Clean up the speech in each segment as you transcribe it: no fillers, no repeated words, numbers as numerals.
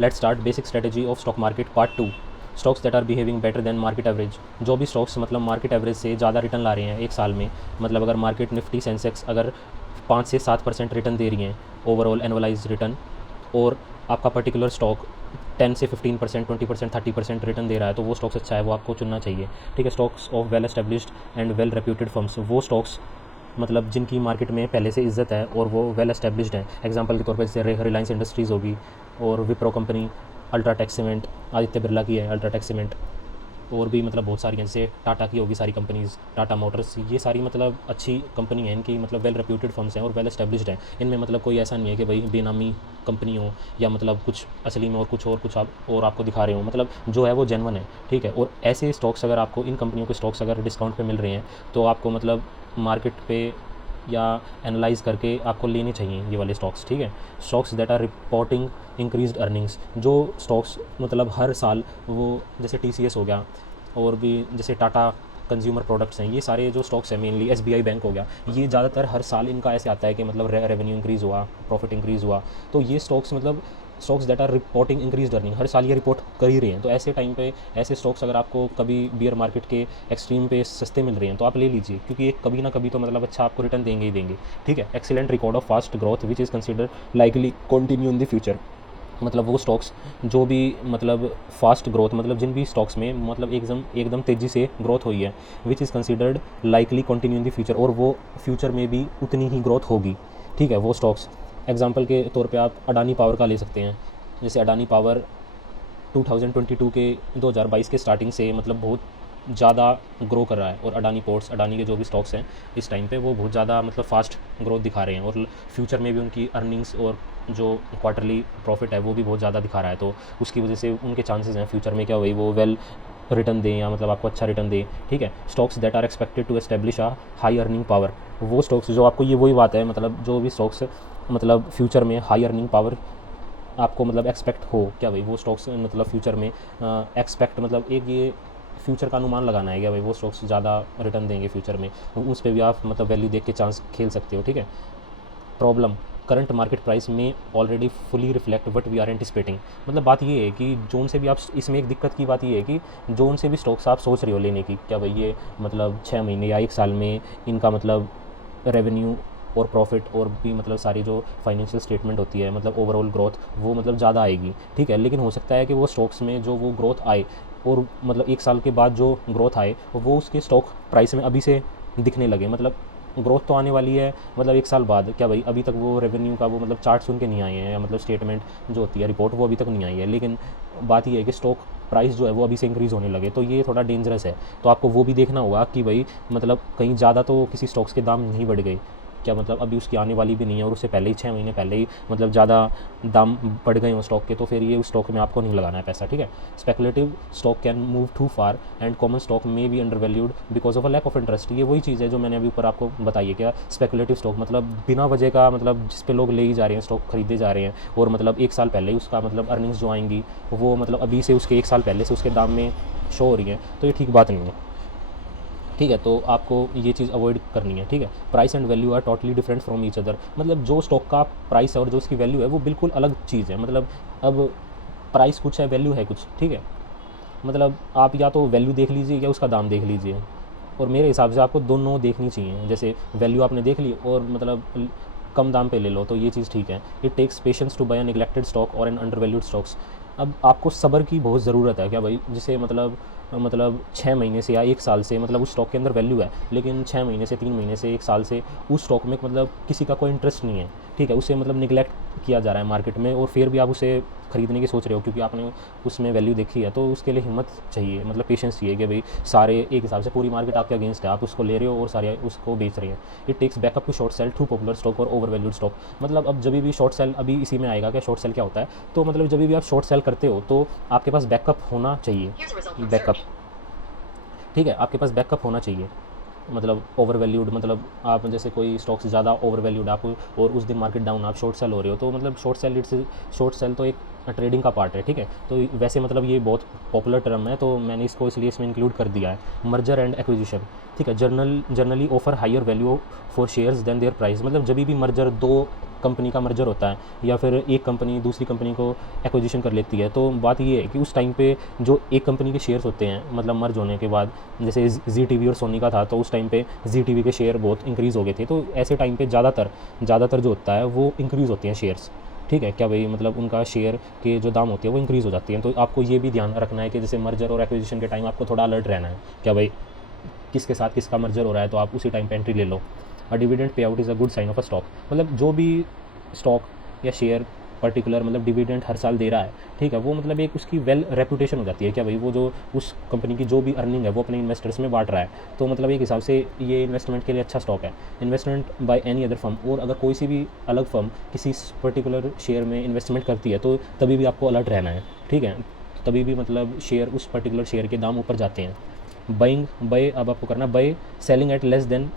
Let's start basic strategy of stock market part 2। Stocks that are behaving better than market average. जो भी stocks मतलब market average से ज़्यादा return ला रहे हैं एक साल में, मतलब अगर मार्केट निफ्टी सेंसेक्स अगर 5 से 7% रिटर्न दे रही हैं ओवरऑल एनुअलाइज रिटर्न, और आपका पर्टिकुलर स्टॉक 10 से 15%, 20%, 30% रिटर्न दे रहा है, तो वो स्टॉक्स अच्छा है, वो आपको चुनना चाहिए। ठीक है, stocks of well established and well reputed firms, वो स्टॉक्स मतलब जिनकी मार्केट में पहले से इज्जत है और वो वेल एस्टेब्लिश्ड हैं। एग्जांपल के तौर पर जैसे रिलायंस इंडस्ट्रीज़ होगी और Wipro company, UltraTech cement, Aditya Birla की है अल्ट्राटेक सीमेंट, और भी मतलब बहुत सारी हैं, जैसे टाटा की होगी सारी कंपनीज़, टाटा मोटर्स, ये सारी मतलब अच्छी कंपनी है, इनकी मतलब वेल रेप्यूटेड फर्म्स हैं और वेल एस्टेब्लिश्ड हैं। इनमें मतलब कोई ऐसा नहीं है कि भाई बेनामी कंपनी हो या मतलब कुछ असली में और कुछ आप और आपको दिखा रहे हो, मतलब जो है वो जेन्युइन है। ठीक है, और ऐसे स्टॉक्स अगर आपको, इन कंपनियों के स्टॉक्स अगर डिस्काउंट पे मिल रहे हैं तो आपको मतलब मार्केट पे या एनालाइज करके आपको लेने चाहिए ये वाले स्टॉक्स। ठीक है, stocks that are reporting increased earnings, जो स्टॉक्स मतलब हर साल वो, जैसे TCS हो गया और भी जैसे टाटा कंज्यूमर प्रोडक्ट्स हैं, ये सारे जो स्टॉक्स हैं, मेनली SBI बैंक हो गया, ये ज़्यादातर हर साल इनका ऐसे आता है कि मतलब रेवेन्यू इंक्रीज़ हुआ, प्रॉफिट इंक्रीज़ हुआ, तो ये स्टॉक्स मतलब stocks that are reporting increase earning, हर साल ये रिपोर्ट कर ही रहे हैं। तो ऐसे टाइम पे ऐसे स्टॉक्स अगर आपको कभी बियर मार्केट के एक्सट्रीम पे सस्ते मिल रहे हैं तो आप ले लीजिए, क्योंकि ये कभी ना कभी तो मतलब अच्छा आपको रिटर्न देंगे ही देंगे। ठीक है, excellent record of fast growth which is consider likely continue in the future, मतलब वो स्टॉक्स जो भी मतलब फास्ट ग्रोथ, मतलब जिन भी स्टॉक्स में मतलब एकदम तेज़ी से ग्रोथ हुई है, which is considered likely continue in the future, और वो फ्यूचर में भी उतनी ही ग्रोथ होगी। ठीक है, वो स्टॉक्स एग्जांपल के तौर पे आप अडानी पावर का ले सकते हैं। जैसे अडानी पावर 2022 के 2022 के स्टार्टिंग से मतलब बहुत ज़्यादा ग्रो कर रहा है, और अडानी पोर्ट्स, अडानी के जो भी स्टॉक्स हैं इस टाइम पे वो बहुत ज़्यादा मतलब फास्ट ग्रोथ दिखा रहे हैं, और फ्यूचर में भी उनकी अर्निंग्स और जो क्वार्टरली प्रॉफिट है वो भी बहुत ज़्यादा दिखा रहा है। तो उसकी वजह से उनके चांसेस हैं फ्यूचर में क्या हुई वो वेल रिटर्न दें या मतलब आपको अच्छा रिटर्न दें। ठीक है, stocks that are expected to establish a high earning power, वो स्टॉक्स जो आपको, ये वही बात है, मतलब जो भी स्टॉक्स मतलब फ्यूचर में हाई अर्निंग पावर आपको मतलब एक्सपेक्ट हो, क्या भाई वो स्टॉक्स मतलब फ्यूचर में एक्सपेक्ट मतलब एक ये फ्यूचर का अनुमान लगाना है क्या भाई वो स्टॉक्स ज़्यादा रिटर्न देंगे फ्यूचर में, उस पर भी आप मतलब वैल्यू देख के चांस खेल सकते हो। ठीक है, प्रॉब्लम करंट मार्केट प्राइस में already fully reflect what we are anticipating, मतलब बात ये है कि जोन से भी आप, इसमें एक दिक्कत की बात ये है कि जोन से भी स्टॉक्स आप सोच रहे हो लेने की, क्या भाई ये मतलब 6 महीने या 1 साल में इनका मतलब रेवेन्यू और प्रॉफिट और भी मतलब सारी जो फाइनेंशियल स्टेटमेंट होती है, मतलब ओवरऑल ग्रोथ वो मतलब ज़्यादा आएगी। ठीक है, लेकिन हो सकता है कि वो स्टॉक्स में जो वो ग्रोथ आए और मतलब 1 साल के बाद जो ग्रोथ आए वो उसके स्टॉक प्राइस में अभी से दिखने लगे, मतलब ग्रोथ तो आने वाली है मतलब 1 साल बाद, क्या भाई अभी तक वो रेवेन्यू का वो मतलब चार्ट सुन के नहीं आए हैं, या मतलब स्टेटमेंट जो होती है रिपोर्ट वो अभी तक नहीं आई है, लेकिन बात ये है कि स्टॉक प्राइस जो है वो अभी से इंक्रीज़ होने लगे, तो ये थोड़ा डेंजरस है। तो आपको वो भी देखना होगा कि भाई मतलब कहीं ज़्यादा तो किसी स्टॉक्स के दाम नहीं बढ़ गए, क्या मतलब अभी उसकी आने वाली भी नहीं है और उससे पहले ही 6 महीने पहले ही मतलब ज़्यादा दाम बढ़ गए हो स्टॉक के, तो फिर ये उस स्टॉक में आपको नहीं लगाना है पैसा। ठीक है, speculative stock can move too far and common stock may be undervalued because of a lack of interest, ये वही चीज़ है जो मैंने अभी ऊपर आपको बताई है। क्या स्पेकुलेटिव स्टॉक मतलब बिना वजह का, मतलब जिस पे लोग ले ही जा रहे हैं, स्टॉक खरीदे जा रहे हैं, और मतलब 1 साल पहले ही उसका मतलब अर्निंग्स जो आएंगी वो मतलब अभी से उसके 1 साल पहले से उसके दाम में शो हो रही है, तो ये ठीक बात नहीं है। ठीक है, तो आपको ये चीज़ अवॉइड करनी है। ठीक है, price and value are totally different from each other, मतलब जो स्टॉक का प्राइस है और जो उसकी वैल्यू है वो बिल्कुल अलग चीज़ है। मतलब अब प्राइस कुछ है, वैल्यू है कुछ। ठीक है, मतलब आप या तो वैल्यू देख लीजिए या उसका दाम देख लीजिए, और मेरे हिसाब से आपको दोनों देखनी चाहिए। जैसे वैल्यू आपने देख ली और मतलब कम दाम पे ले लो तो ये चीज़ ठीक है। It takes patience to buy an neglected stock और एन अंडर वैल्यूड स्टॉक्स, अब आपको सब्र की बहुत ज़रूरत है, क्या भाई जिसे मतलब 6 महीने से या 1 साल से मतलब उस स्टॉक के अंदर वैल्यू है, लेकिन 6 महीने से, 3 महीने से, 1 साल से उस स्टॉक में मतलब किसी का कोई इंटरेस्ट नहीं है। ठीक है, उसे मतलब निगलेक्ट किया जा रहा है मार्केट में, और फिर भी आप उसे खरीदने की सोच रहे हो क्योंकि आपने उसमें वैल्यू देखी है, तो उसके लिए हिम्मत चाहिए, मतलब पेशेंस चाहिए कि भाई सारे एक हिसाब से पूरी मार्केट आपके अगेंस्ट है, आप उसको ले रहे हो और सारे उसको बेच रहे हैं। It takes backup to short sell through popular stock और ओवर वैल्यूड स्टॉक, मतलब अब जब भी शॉर्ट सेल, अभी इसी में आएगा क्या शॉर्ट सेल क्या होता है, तो मतलब जब भी आप शॉर्ट सेल करते हो तो आपके पास बैकअप होना चाहिए, बैकअप। ठीक है, आपके पास बैकअप होना चाहिए, मतलब ओवर वैल्यूड, मतलब आप जैसे कोई स्टॉक्स ज़्यादा ओवर वैल्यूड आप और उस दिन मार्केट डाउन आप शॉर्ट सेल हो रहे हो, तो मतलब शॉर्ट सेल तो एक ट्रेडिंग का पार्ट है, ठीक है। तो वैसे मतलब ये बहुत पॉपुलर टर्म है, तो मैंने इसको इसलिए इसमें इंक्लूड कर दिया है। मर्जर एंड एक्विजिशन, ठीक है, generally offer higher value for shares than their price. मतलब जब भी मर्जर, दो कंपनी का मर्जर होता है या फिर एक कंपनी दूसरी कंपनी को एक्विजिशन कर लेती है, तो बात ये है कि उस टाइम पे जो एक कंपनी के शेयर्स होते हैं, मतलब मर्ज होने के बाद, जैसे जी टीवी और सोनी का था, तो उस टाइम पे जी टीवी के शेयर बहुत इंक्रीज़ हो गए थे। तो ऐसे टाइम पे ज़्यादातर जो होता है वो इंक्रीज़ होते हैं शेयर्स, ठीक है। क्या भाई, मतलब उनका शेयर के जो दाम होते हैं वो इंक्रीज़ हो जाती हैं। तो आपको ये भी ध्यान रखना है कि जैसे मर्जर और एक्विजिशन के टाइम आपको थोड़ा अलर्ट रहना है, क्या भाई किसके साथ किसका मर्जर हो रहा है, तो आप उसी टाइम पे एंट्री ले लो। A dividend pay out is a good sign of a stock. मतलब जो भी स्टॉक या शेयर पर्टिकुलर मतलब डिविडेंड हर साल दे रहा है, ठीक है, वो मतलब एक उसकी वेल रेपुटेशन हो जाती है, क्या भाई वो जो उस कंपनी की जो भी अर्निंग है वो अपने इन्वेस्टर्स में बांट रहा है। तो मतलब एक हिसाब से ये इन्वेस्टमेंट के लिए अच्छा स्टॉक है। Investment by any other firm, और अगर कोई सी भी अलग फर्म किसी पर्टिकुलर शेयर में इन्वेस्टमेंट करती है तो तभी भी आपको अलर्ट रहना है, ठीक है। तभी भी मतलब शेयर, उस पर्टिकुलर शेयर के दाम ऊपर जाते हैं। बाय अब आपको करना by selling at less than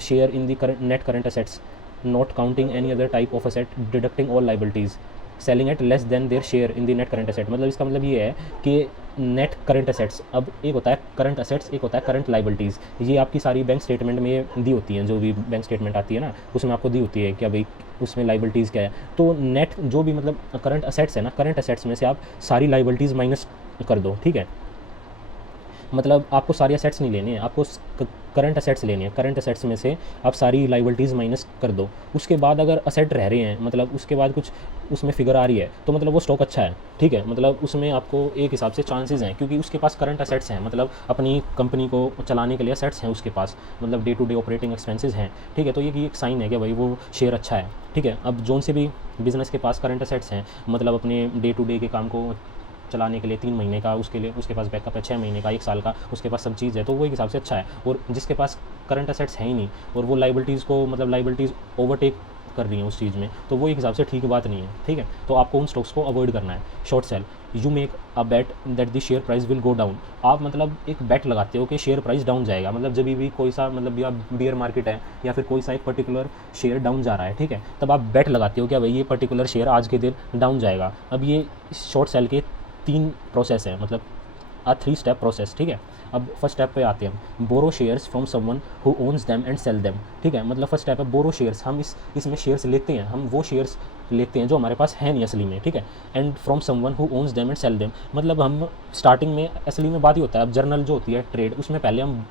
share in the current net current assets not counting any other type of asset deducting all liabilities, selling at less than their share in the net current asset। मतलब इसका मतलब ये है कि net current assets, अब एक होता है करंट असेट्स, एक होता है करंट लाइबिलिटीज़। ये आपकी सारी बैंक स्टेटमेंट में दी होती हैं, जो भी बैंक स्टेटमेंट आती है ना उसमें आपको दी होती है क्या भाई उसमें लाइबिलिटीज़ क्या है। तो नेट जो भी मतलब करंट असेट्स है ना, करंट असेट्स में से आप सारी लाइबिलिटीज़ माइनस कर दो, ठीक है। मतलब आपको सारी असेट्स नहीं लेनी है, आपको करंट असेट्स लेनी है। करंट असेट्स में से आप सारी लाइबिलिटीज़ माइनस कर दो। उसके बाद अगर असेट रह रहे हैं, मतलब उसके बाद कुछ उसमें फिगर आ रही है, तो मतलब वो स्टॉक अच्छा है, ठीक है। मतलब उसमें आपको एक हिसाब से चांसेस हैं, क्योंकि उसके पास करंट असेट्स हैं, मतलब अपनी कंपनी को चलाने के लिए असेट्स हैं उसके पास, मतलब day to day operating expenses हैं, ठीक है। तो ये एक साइन है कि भाई वो शेयर अच्छा है, ठीक है। अब जोन से भी बिज़नेस के पास करंट असेट्स हैं, मतलब अपने डे टू डे के काम को चलाने के लिए 3 महीने का उसके लिए उसके पास बैकअप है, 6 महीने का, 1 साल का, उसके पास सब चीज़ है, तो वो एक हिसाब से अच्छा है। और जिसके पास करंट असेट्स है ही नहीं और वो लाइबिलिटीज़ को मतलब लाइबिलिटीज़ ओवरटेक कर रही हैं उस चीज़ में, तो वो एक हिसाब से ठीक बात नहीं है, ठीक है। तो आपको उन स्टॉक्स को अवॉइड करना है। Short sell, you make a bet that the share price will go down. आप मतलब एक बेट लगाते हो कि शेयर प्राइस डाउन जाएगा, मतलब जब भी कोई सा मतलब या बियर मार्केट है या फिर कोई सा एक पर्टिकुलर शेयर डाउन जा रहा है, ठीक है, तब आप बेट लगाते हो कि भाई ये पर्टिकुलर शेयर आज के दिन डाउन जाएगा। अब ये शॉर्ट सेल के 3 प्रोसेस है, मतलब 3 स्टेप प्रोसेस, ठीक है। अब फर्स्ट स्टेप पे आते हैं हम, borrow shares from someone who owns them and sell them, ठीक है। मतलब फर्स्ट स्टेप है बोरो शेयर्स, हम इसमें शेयर्स लेते हैं, हम वो शेयर्स लेते हैं जो हमारे पास है नहीं असली में, ठीक है। And from someone who owns them and sell them, मतलब हम स्टार्टिंग में असली में बात ही होता है। अब जर्नल जो होती है ट्रेड, उसमें पहले हम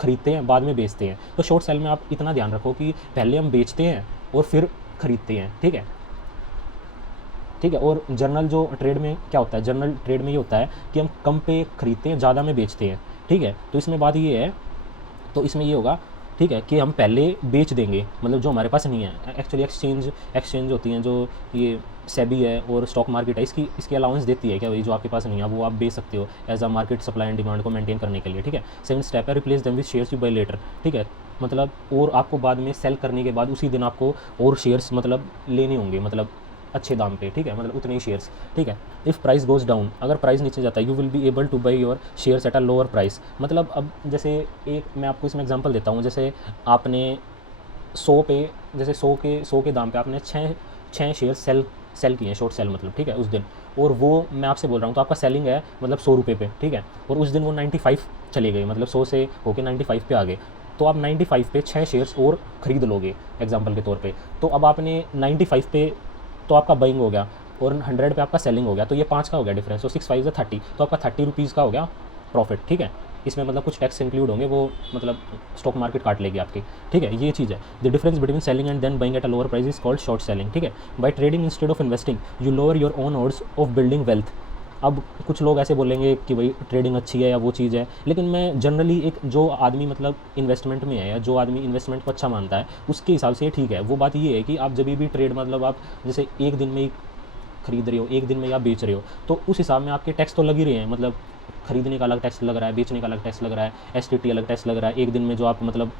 खरीदते हैं बाद में बेचते हैं। तो शॉर्ट सेल में आप इतना ध्यान रखो कि पहले हम बेचते हैं और फिर खरीदते हैं, ठीक है, ठीक है। और जर्नल जो ट्रेड में क्या होता है, जर्नल ट्रेड में ये होता है कि हम कम पे खरीदते हैं, ज़्यादा में बेचते हैं, ठीक है। तो इसमें बात ये है, तो इसमें ये होगा, ठीक है, कि हम पहले बेच देंगे, मतलब जो हमारे पास नहीं है। एक्चुअली एक्सचेंज होती हैं जो ये सेबी है और स्टॉक मार्केट है, इसकी अलाउंस देती है क्या भाई जो आपके पास नहीं है वो आप बेच सकते हो as a market supply and demand को मेंटेन करने के लिए, ठीक है। सेकंड स्टेप है replace them with shares you buy later, ठीक है। मतलब और आपको बाद में सेल करने के बाद उसी दिन आपको और शेयर्स मतलब लेने होंगे, मतलब अच्छे दाम पे, ठीक है, मतलब उतने ही शेयर्स, ठीक है। इफ़ प्राइस गोज डाउन, अगर प्राइस नीचे जाता है, you will be able two by your shares at a lower price. मतलब अब जैसे एक मैं आपको इसमें एग्जांपल देता हूँ, जैसे आपने 100 पे, जैसे 100 के दाम पे आपने 6 शेयर सेल किए हैं, शॉर्ट सेल मतलब, ठीक है, उस दिन। और वो मैं आपसे बोल रहा हूँ तो आपका सेलिंग है मतलब 100 रुपये पे, ठीक है। और उस दिन वो 95 चले गए, मतलब 100 से होके 95 पे आ गए, तो आप 95 पे 6 शेयर्स और ख़रीद लोगे एग्जांपल के तौर पे। तो अब आपने 95 पे तो आपका बाइंग हो गया और 100 पे आपका सेलिंग हो गया, तो ये 5 का हो गया डिफरेंस, तो 6 5 से 30, तो आपका 30 रुपीज़ का हो गया प्रॉफिट, ठीक है। इसमें मतलब कुछ टैक्स इंक्लूड होंगे, वो मतलब स्टॉक मार्केट काट लेगी आपकी, ठीक है। ये चीज़ है। The difference between selling and then buying at a lower price is called short selling, ठीक है। By trading instead of investing you lower your own odds of building wealth. अब कुछ लोग ऐसे बोलेंगे कि भाई ट्रेडिंग अच्छी है या वो चीज़ है, लेकिन मैं जनरली एक जो आदमी मतलब इन्वेस्टमेंट में है या जो आदमी इन्वेस्टमेंट को अच्छा मानता है उसके हिसाब से ठीक है। वो बात ये है कि आप जब भी ट्रेड मतलब आप जैसे एक दिन में ही खरीद रहे हो, एक दिन में आप बेच रहे हो, तो उस हिसाब में आपके टैक्स तो लग ही रहे हैं, मतलब खरीदने का अलग टैक्स लग रहा है, बेचने का अलग टैक्स लग रहा है, एसटीटी अलग टैक्स लग रहा है, एक दिन में जो आप मतलब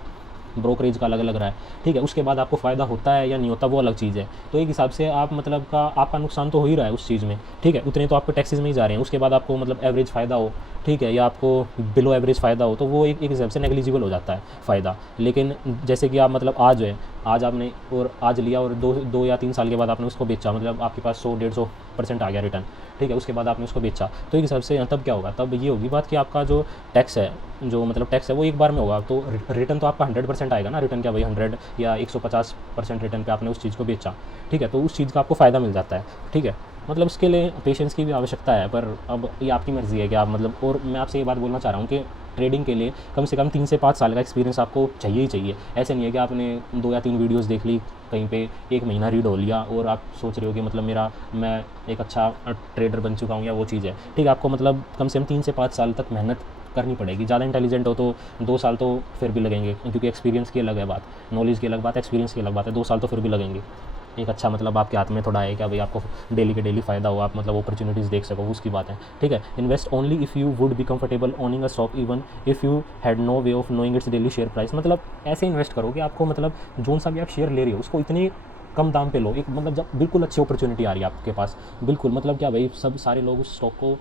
ब्रोकरेज का अलग लग रहा है, ठीक है। उसके बाद आपको फ़ायदा होता है या नहीं होता वो अलग चीज़ है। तो एक हिसाब से आप मतलब का आपका नुकसान तो हो ही रहा है उस चीज़ में, ठीक है, उतने तो आपको टैक्सेस में ही जा रहे हैं। उसके बाद आपको मतलब एवरेज फ़ायदा हो, ठीक है, या आपको बिलो एवरेज फ़ायदा हो, तो वो एक हिसाब से नेग्लिजिबल हो जाता है फ़ायदा। लेकिन जैसे कि आप मतलब आज है आज आपने और आज लिया और 2 या 3 साल के बाद आपने उसको बेचा, मतलब आपके पास 100-150% आ गया रिटर्न, ठीक है, उसके बाद आपने उसको बेचा, तो एक हिसाब से तब क्या होगा, तब ये होगी बात कि आपका जो टैक्स है, जो मतलब टैक्स है वो एक बार में होगा, तो रिटर्न तो आपका 100% आएगा ना, रिटर्न क्या भाई 100 या 150% रिटर्न पे आपने उस चीज़ को बेचा, ठीक है, तो उस चीज़ का आपको फ़ायदा मिल जाता है, ठीक है। मतलब उसके लिए पेशेंस की भी आवश्यकता है, पर अब ये आपकी मर्ज़ी है कि आप मतलब, और मैं आपसे ये बात बोलना चाह रहा हूँ कि ट्रेडिंग के लिए कम से कम 3 से 5 साल का एक्सपीरियंस आपको चाहिए ही चाहिए। ऐसे नहीं है कि आपने 2 या 3 वीडियोस देख ली कहीं पे, 1 महीना रीड हो लिया और आप सोच रहे हो कि मतलब मैं एक अच्छा ट्रेडर बन चुका हूँ या वो चीज़ है, ठीक है। आपको मतलब कम से कम 3 से 5 साल तक मेहनत करनी पड़ेगी। ज़्यादा इंटेलिजेंट हो तो 2 साल तो फिर भी लगेंगे, क्योंकि एक्सपीरियंस की अलग है बात, नॉलेज की अलग बात है, एक्सपीरियंस की अलग बात है, 2 साल तो फिर भी लगेंगे। एक अच्छा मतलब आपके हाथ में थोड़ा है क्या भाई आपको डेली के डेली फ़ायदा हो, आप मतलब अपॉर्चुनिटीज़ देख सको, उसकी बात है, ठीक है। Invest only if you would be comfortable owning a stock even if you had no way of knowing its daily share price. मतलब ऐसे इन्वेस्ट करो कि आपको मतलब जोन सा भी आप शेयर ले रहे हो उसको इतने कम दाम पे लो, एक मतलब जब बिल्कुल अच्छी अपॉर्चुनिटी आ रही है आपके पास, बिल्कुल मतलब क्या भाई सब सारे लोग उस स्टॉक को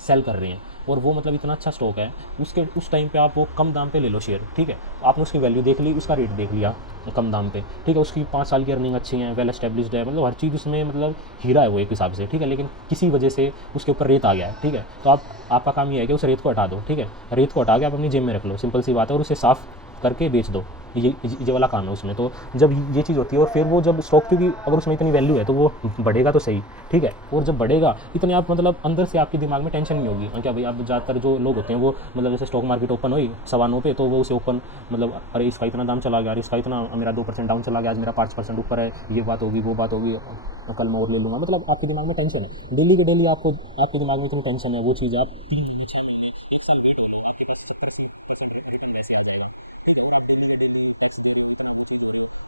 सेल कर रहे हैं और वो मतलब इतना अच्छा स्टॉक है, उसके उस टाइम पे आप वो कम दाम पे ले लो शेयर, ठीक है। आपने उसकी वैल्यू देख ली, उसका रेट देख लिया कम दाम पे, ठीक है, उसकी 5 साल की अर्निंग अच्छी है, वेल एस्टेब्लिश्ड है, मतलब हर चीज़ उसमें मतलब हीरा है वो एक हिसाब से, ठीक है, लेकिन किसी वजह से उसके ऊपर रेत आ गया है, ठीक है, तो आपका काम ये है कि उस रेत को हटा दो, ठीक है, रेत को हटा के आप अपनी जेब में रख लो, सिंपल सी बात है, और उसे साफ़ करके बेच दो, ये वाला काम है उसमें। तो जब ये चीज़ होती है और फिर वो जब स्टॉक की भी अगर उसमें इतनी वैल्यू है तो वो बढ़ेगा तो सही, ठीक है, और जब बढ़ेगा इतने आप मतलब अंदर से आपके दिमाग में टेंशन नहीं होगी। क्या भाई आप ज़्यादातर जो लोग होते हैं वो मतलब जैसे स्टॉक मार्केट ओपन हुई 9:15 पे, तो वो उसे ओपन मतलब अरे इसका इतना दाम चला गया, अरे इसका इतना, मेरा 2% डाउन चला गया, आज मेरा 5% ऊपर है, ये बात होगी वो बात होगी, कल मैं और ले लूँगा, मतलब आपके दिमाग में टेंशन है, डेली के डेली आपको आपके दिमाग में इतनी टेंशन है, वो चीज़ आप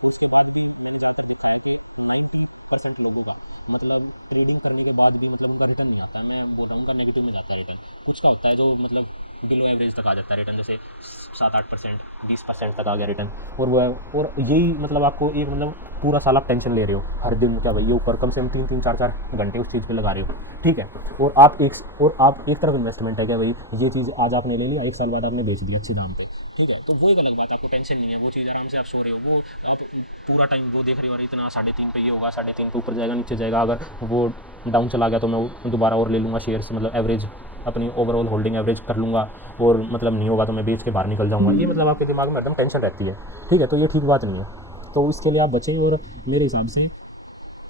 उसके बाद भी मैंने जहाँ तक देखा है कि 90% लोगों का मतलब ट्रेडिंग करने के बाद भी मतलब उनका रिटर्न नहीं आता है, मैं बोल रहा हूँ उनका नेगेटिव में जाता है रिटर्न। कुछ का होता है जो मतलब बिलो एवरेज तक आ जाता है रिटर्न, जैसे 7-8%, 20% तक आ गया रिटर्न, और वो है, और यही मतलब आपको एक मतलब पूरा साल आप टेंशन ले रहे हो हर दिन, क्या भाई ये ऊपर कम से कम 3-3, 4-4 घंटे उस चीज़ पे लगा रहे हो, ठीक है, और आप एक तरफ इन्वेस्टमेंट है क्या भाई ये चीज़ आज आपने ले लिया, 1 साल बाद आपने बेच दी अच्छी दाम पे, ठीक है, तो वो एक अलग बात, आपको टेंशन नहीं है, वो चीज़ आराम से आप सो रहे हो, वो आप पूरा टाइम वो देख रहे हो, अरे इतना 3.5 पे ये होगा, 3.5 पे ऊपर जाएगा नीचे जाएगा, अगर वो डाउन चला गया तो मैं दोबारा और ले लूँगा शेयर्स, मतलब एवरेज अपनी ओवरऑल होल्डिंग एवरेज कर लूँगा, और मतलब नहीं होगा तो मैं बेच के बाहर निकल जाऊँगा, ये मतलब आपके दिमाग में एकदम टेंशन रहती है, ठीक है, तो ये ठीक बात नहीं है, तो इसके लिए आप बचें, और मेरे हिसाब से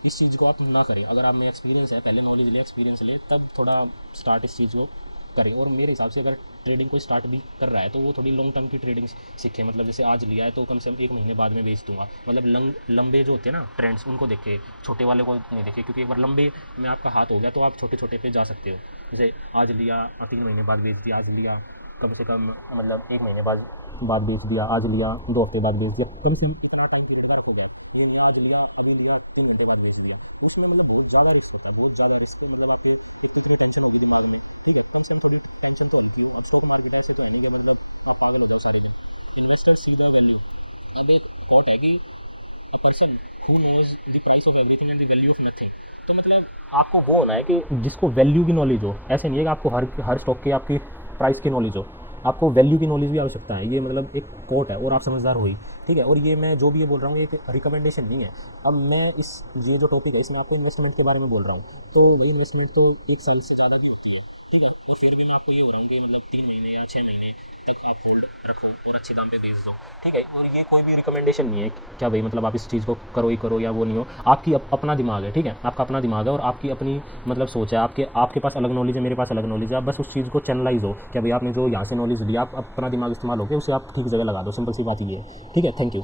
इस चीज़ को आप ना करें। अगर आप में एक्सपीरियंस है, पहले नॉलेज ले, एक्सपीरियंस ले, तब थोड़ा स्टार्ट इस चीज़ को करें। और मेरे हिसाब से अगर ट्रेडिंग को स्टार्ट भी कर रहा है तो वो थोड़ी लॉन्ग टर्म की ट्रेडिंग सीखे, मतलब जैसे आज लिया है तो कम से कम 1 महीने बाद में बेच दूंगा, मतलब लंबे जो होते हैं ना ट्रेंड्स उनको देखे, छोटे वाले को नहीं देखे, क्योंकि एक बार लंबे में आपका हाथ हो गया तो आप छोटे छोटे पे जा सकते हो। जैसे आज लिया 3 महीने बाद बेच दिया, आज लिया कम से कम मतलब 1 महीने बाद बेच दिया, आज लिया 2 हफ्ते बाद बेच दिया, कम से कम इतना टाइम पीरियड हो गया, वो आज लिया अभी लिया 3 घंटे बाद बेच दिया, इसमें मतलब बहुत ज़्यादा रिस्क होता है, बहुत ज़्यादा रिस्क, मतलब आपके एक तो इतनी टेंशन होगी दिमाग में, कम से कम थोड़ी टेंशन तो होती है, स्टॉक मार्केट ऐसे तो है नहीं मतलब आप पागल हो जाओ सारे दिन। Investors see the value, and thought है कि a person who knows the price of everything and the value of nothing, तो मतलब आपको वो होना है कि जिसको वैल्यू की नॉलेज हो, ऐसे नहीं है कि आपको हर स्टॉक की आपकी प्राइस की नॉलेज हो, आपको वैल्यू की नॉलेज भी आवश्यकता है, ये मतलब एक कोट है और आप समझदार हो ही, ठीक है। और ये मैं जो भी ये बोल रहा हूँ ये एक रिकमेंडेशन नहीं है, अब मैं ये जो टॉपिक है इसमें आपको इन्वेस्टमेंट के बारे में बोल रहा हूँ, तो वही इन्वेस्टमेंट तो 1 साल से ज़्यादा की होती है, ठीक है, और फिर भी मैं आपको ये हो रहा हूँ कि मतलब 3 महीने या 6 महीने तक आप होल्ड रखो और अच्छे दाम पे बेच दो, ठीक है। और ये कोई भी रिकमेंडेशन नहीं है क्या भाई मतलब आप इस चीज़ को करो ही करो या वो नहीं हो, आपकी अपना दिमाग है, ठीक है, आपका अपना दिमाग है और आपकी अपनी मतलब सोच है, आपके पास अलग नॉलेज है, मेरे पास अलग नॉलेज है, आप बस उस चीज़ को चैनलाइज हो, क्या भाई आपने जो यहाँ से नॉलेज लिया आप अपना दिमाग इस्तेमाल हो गया उसे आप ठीक जगह लगा दो, सिंपल सी बात ये है, ठीक है, थैंक यू।